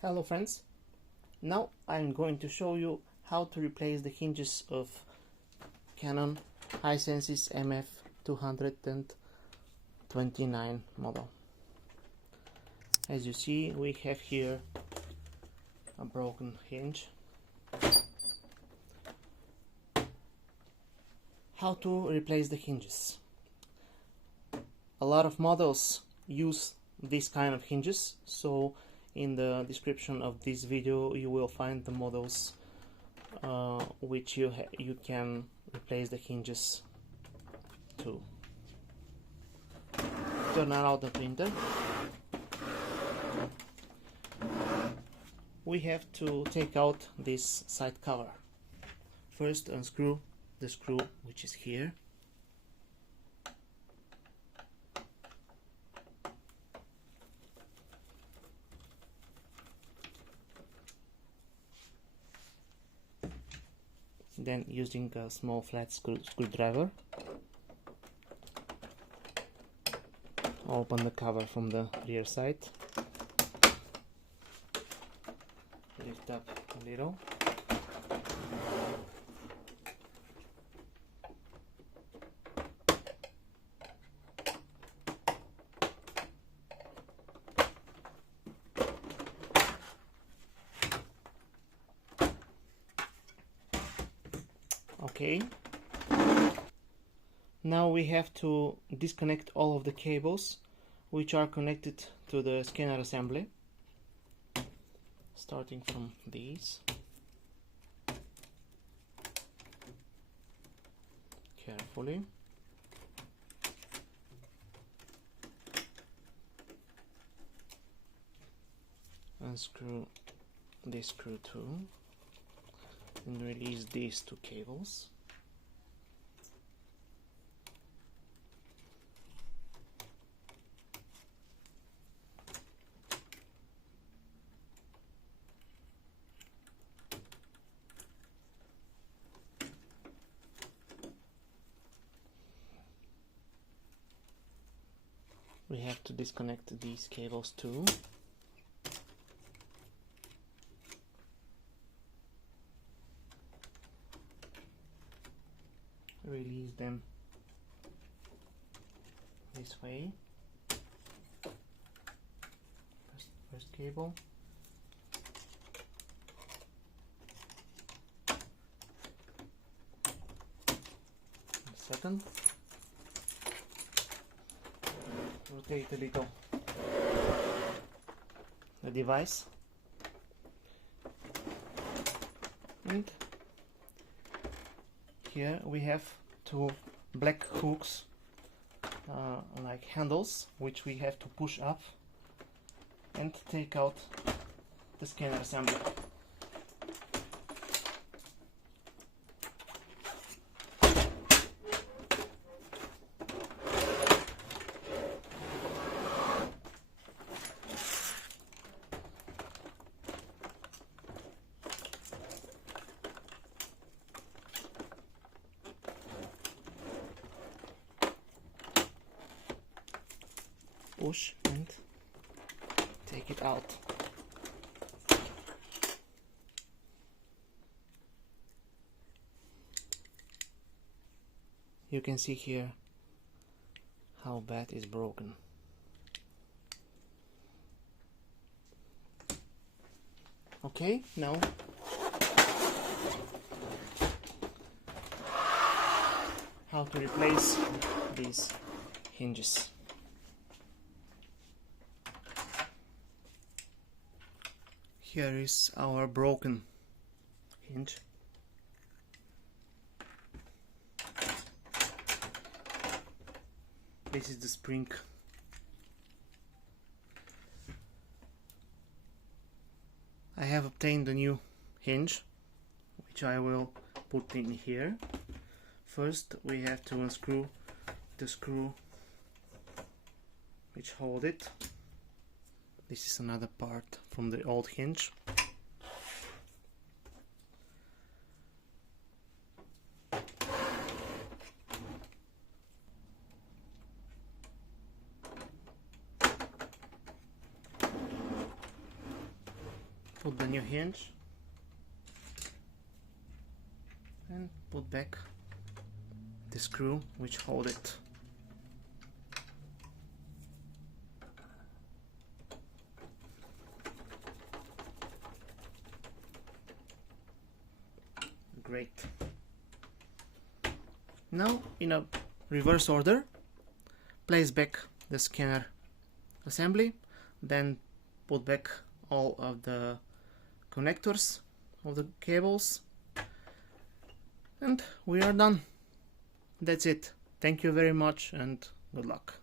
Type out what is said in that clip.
Hello friends, now I'm going to show you how to replace the hinges of Canon I-SENSYS MF229 model. As you see, we have here a broken hinge. How to replace the hinges? A lot of models use this kind of hinges, so in the description of this video you will find the models which you can replace the hinges to. Turn out the printer. We have to take out this side cover. First unscrew the screw which is here. Then using a small flat screwdriver, open the cover from the rear side, lift up a little, okay. Now we have to disconnect all of the cables which are connected to the scanner assembly, starting from these. Carefully. Unscrew this screw too and release these two cables. We have to disconnect these cables too. Release them this way. First cable. And second. Rotate a little the device, and here we have two black hooks like handles which we have to push up and take out the scanner assembly. Push and take it out. You can see here how bad it's broken. Okay, now how to replace these hinges. Here is our broken hinge. This is the spring. I have obtained a new hinge which I will put in here. First we have to unscrew the screw which hold it. This is another part from the old hinge. put the new hinge and put back the screw which hold it. Great. Now, in a reverse order, place back the scanner assembly, then put back all of the connectors of the cables, and we are done. That's it. Thank you very much and good luck.